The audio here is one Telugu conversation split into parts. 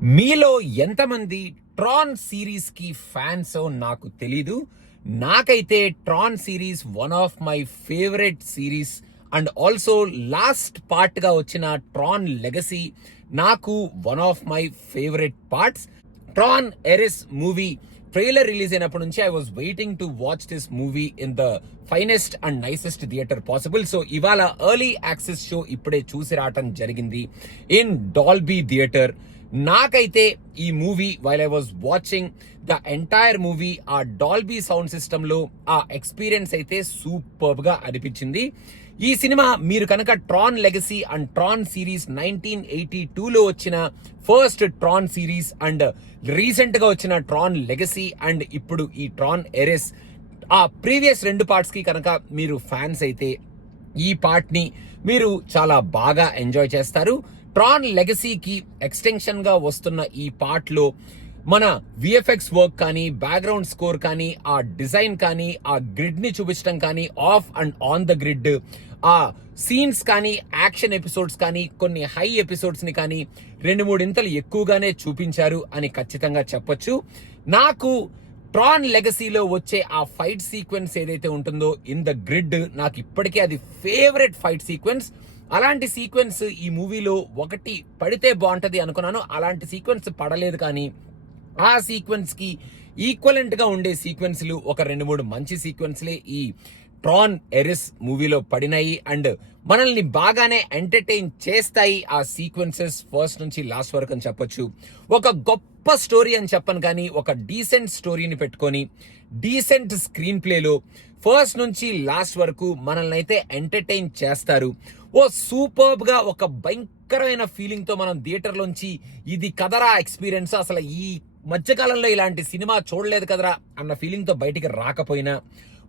మీలో ఎంతమంది ట్రాన్ సిరీస్ కి ఫ్యాన్స్ నాకు తెలీదు. నాకైతే Tron series one of my favourite series and also last part గా వచ్చిన ట్రాన్ లెగసీ నాకు one of my favourite parts. Tron Eris movie trailer release అయినప్పటి నుంచి I was waiting to watch this movie in the finest and nicest theatre possible. So ఇవాళ ఎర్లీ యాక్సెస్ షో ఇప్పుడే చూసి రావటం జరిగింది ఇన్ డాల్బీ థియేటర్. నాకైతే ఈ movie while I was watching the entire movie ఆ డాల్బీ సౌండ్ సిస్టమ్ లో ఆ ఎక్స్పీరియన్స్ అయితే సూపర్బ్ గా అనిపించింది. ఈ సినిమా మీరు కనుక Tron legacy and Tron series 1982లో వచ్చిన first Tron series and recent గా వచ్చిన ట్రాన్ లెగసీ అండ్ ఇప్పుడు ఈ ట్రాన్ ఎరిస్ ఆ ప్రీవియస్ 2 పార్ట్స్ కి కనుక మీరు ఫ్యాన్స్ అయితే ఈ పార్ట్ ని మీరు చాలా బాగా ఎంజాయ్ చేస్తారు. ట్రాన్ లెగసీకి ఎక్స్టెన్షన్ గా వస్తున్న ఈ పార్ట్ లో మన విఎఫ్ఎక్స్ వర్క్ కానీ, బ్యాక్గ్రౌండ్ స్కోర్ కానీ, ఆ డిజైన్ కానీ, ఆ గ్రిడ్ ని చూపించడం కానీ, of and on the grid ఆ సీన్స్ కానీ, యాక్షన్ ఎపిసోడ్స్ కానీ, కొన్ని హై ఎపిసోడ్స్ ని కానీ 2-3 ఇంతలు ఎక్కువగానే చూపించారు అని ఖచ్చితంగా చెప్పొచ్చు. నాకు ట్రాన్ లెగసీలో వచ్చే ఆ ఫైట్ సీక్వెన్స్ ఏదైతే ఉంటుందో ఇన్ ద గ్రిడ్, నాకు ఇప్పటికే అది ఫేవరెట్ ఫైట్ సీక్వెన్స్. అలాంటి సీక్వెన్స్ ఈ మూవీలో ఒకటి పడితే బాగుంటది అనుకున్నాను. అలాంటి సీక్వెన్స్ పడలేదు, కానీ ఆ సీక్వెన్స్ కి ఈక్వలెంట్ గా ఉండే సీక్వెన్స్లు ఒక 2-3 మంచి సీక్వెన్స్లే ఈ ట్రాన్ ఎరిస్ మూవీలో పడినాయి అండ్ మనల్ని బాగానే ఎంటర్టైన్ చేస్తాయి ఆ సీక్వెన్సెస్ ఫస్ట్ నుంచి లాస్ట్ వరకు అని చెప్పొచ్చు. ఒక గొప్ప స్టోరీ అని చెప్పను, కానీ ఒక డీసెంట్ స్టోరీని పెట్టుకొని డీసెంట్ స్క్రీన్ ప్లేలో ఫస్ట్ నుంచి లాస్ట్ వరకు మనల్ని అయితే ఎంటర్టైన్ చేస్తారు. ఓ సూపర్బ్ గా ఒక భయంకరమైన ఫీలింగ్ తో మనం థియేటర్ లోంచి ఇది కదరా ఎక్స్పీరియన్స్, అసలు ఈ మధ్యకాలంలో ఇలాంటి సినిమా చూడలేదు కదరా అన్న ఫీలింగ్ తో బయటికి రాకపోయినా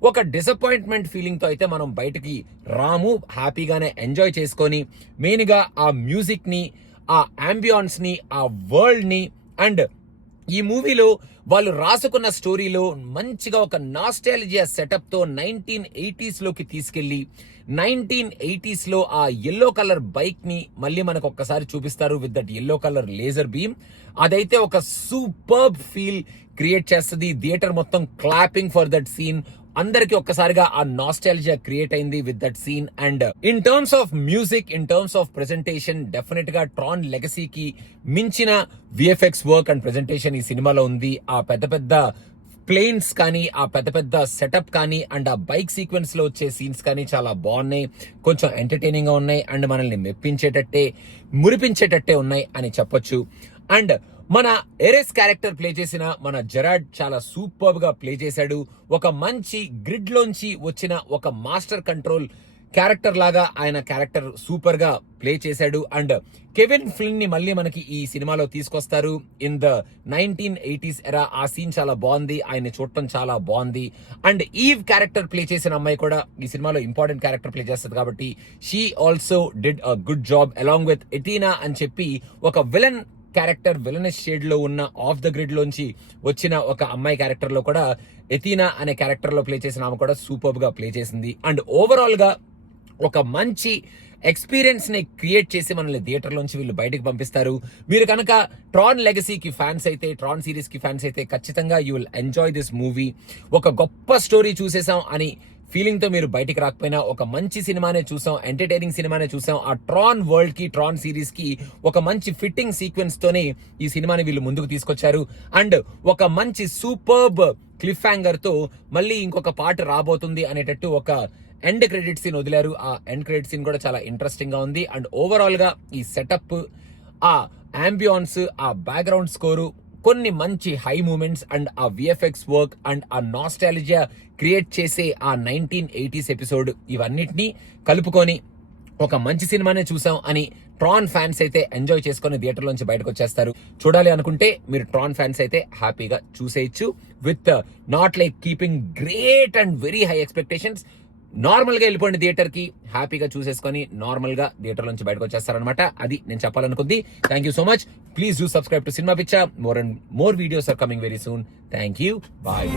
ఒక డిసప్పాయింట్మెంట్ ఫీలింగ్ తో అయితే మనం బయటికి రాము. హ్యాపీగానే ఎంజాయ్ చేసుకొని మెయిన్ గా ఆ మ్యూజిక్ ని, ఆ అంబియాన్స్ ని, ఆ వరల్డ్ ని అండ్ ఈ మూవీలో వాళ్ళు రాసుకున్న స్టోరీలో మంచిగా ఒక నాస్టాలజియా సెటప్ తో 1980s లోకి తీసుకెళ్లి 1980s లో ఆ ఎల్లో కలర్ బైక్ ని మళ్ళీ మనకు ఒక్కసారి చూపిస్తారు with that yellow colour laser beam. అదైతే ఒక సూపర్బ్ ఫీల్ క్రియేట్ చేస్తుంది. థియేటర్ మొత్తం క్లాపింగ్ ఫర్ దట్ సీన్. అందరికి ఒక్కసారిగా ఆ నాస్టాలజియా క్రియేట్ అయింది with that scene. And in terms of music, in terms of presentation, definite గా ట్రాన్ లెగసీకి మించిన విఎఫ్ఎక్స్ వర్క్ అండ్ ప్రెజెంటేషన్ ఈ సినిమాలో ఉంది. ఆ పెద్ద పెద్ద ప్లేన్స్ కానీ, ఆ పెద్ద పెద్ద సెటప్ కానీ అండ్ ఆ బైక్ సీక్వెన్స్ లో వచ్చే సీన్స్ కానీ చాలా బాగున్నాయి. కొంచెం ఎంటర్టైనింగ్ గా ఉన్నాయి అండ్ మనల్ని మెప్పించేటట్టే, మురిపించేటట్టే ఉన్నాయి అని చెప్పొచ్చు. అండ్ మన ఎరెస్ క్యారెక్టర్ ప్లే చేసిన మన జెరాడ్ చాలా సూపర్బ్ గా ప్లే చేశాడు. ఒక మంచి గ్రిడ్ లోంచి వచ్చిన ఒక మాస్టర్ కంట్రోల్ క్యారెక్టర్ లాగా ఆయన క్యారెక్టర్ సూపర్ గా ప్లే చేశాడు. అండ్ కెవిన్ ఫ్లిన్ ని మళ్ళీ మనకి ఈ సినిమాలో తీసుకొస్తారు ఇన్ ద 1980s ఎరా. ఆ సీన్ చాలా బాగుంది, ఆయన చూడటం చాలా బాగుంది. అండ్ ఈవ్ క్యారెక్టర్ ప్లే చేసిన అమ్మాయి కూడా ఈ సినిమాలో ఇంపార్టెంట్ క్యారెక్టర్ ప్లే చేస్తుంది కాబట్టి she also did a good job along with Athena అని చెప్పి ఒక విలన్ క్యారెక్టర్, విలనస్ షేడ్ లో ఉన్న ఆఫ్ ద గ్రిడ్ లోంచి వచ్చిన ఒక అమ్మాయి క్యారెక్టర్ లో కూడా ఎథీనా అనే క్యారెక్టర్ లో ప్లే చేసిన ఆమె కూడా సూపర్బ్ గా ప్లే చేసింది. అండ్ ఓవరాల్ గా ఒక మంచి ఎక్స్పీరియన్స్ ని క్రియేట్ చేసి మనల్ని థియేటర్ లోంచి వీళ్ళు బయటకు పంపిస్తారు. మీరు కనుక ట్రాన్ లెగసీకి ఫ్యాన్స్ అయితే, ట్రాన్ సిరీస్ కి ఫ్యాన్స్ అయితే ఖచ్చితంగా you will enjoy this movie. ఒక గొప్ప స్టోరీ చూసేసాం అని ఫీలింగ్ తో మీరు బయటికి రాకపోయినా ఒక మంచి సినిమానే చూసాం, ఎంటర్టైనింగ్ సినిమానే చూసాం. ఆ ట్రాన్ వరల్డ్ కి, ట్రాన్ సిరీస్ కి ఒక మంచి ఫిట్టింగ్ సీక్వెన్స్ తోనే ఈ సినిమాని వీళ్ళు ముందుకు తీసుకొచ్చారు. అండ్ ఒక మంచి సూపర్బ్ క్లిఫ్ హ్యాంగర్ తో మళ్ళీ ఇంకొక పార్ట్ రాబోతుంది అనేటట్టు ఒక ఎండ్ క్రెడిట్ సీన్ వదిలారు. ఆ ఎండ్ క్రెడిట్ సీన్ కూడా చాలా ఇంట్రెస్టింగ్ గా ఉంది. అండ్ ఓవరాల్ గా ఈ సెటప్, ఆ అంబియాన్స్, ఆ బ్యాక్గ్రౌండ్ స్కోరు, కొన్ని మంచి హై మూమెంట్స్ అండ్ ఆ విఎఫ్ఎక్స్ వర్క్ అండ్ ఆ నాస్టాలజియా క్రియేట్ చేసే ఆ 1980s ఎపిసోడ్, ఇవన్నిటినీ కలుపుకొని ఒక మంచి సినిమానే చూసాం అని ట్రాన్ ఫ్యాన్స్ అయితే ఎంజాయ్ చేసుకుని థియేటర్ లోంచి బయటకు వచ్చేస్తారు. చూడాలి అనుకుంటే మీరు ట్రాన్ ఫ్యాన్స్ అయితే హ్యాపీగా చూసేయచ్చు with not like keeping great and very high expectations. Normal గా వెళ్ళిపోండి థియేటర్ కి, హ్యాపీగా చూసేసుకొని నార్మల్ గా థియేటర్ నుంచి బయటకు వచ్చేస్తారనమాట. అది నేను చెప్పాలనుకుంది. Thank you so much. Please do subscribe to cinema పిచ్చా. More and more videos are coming very soon. Thank you. Bye.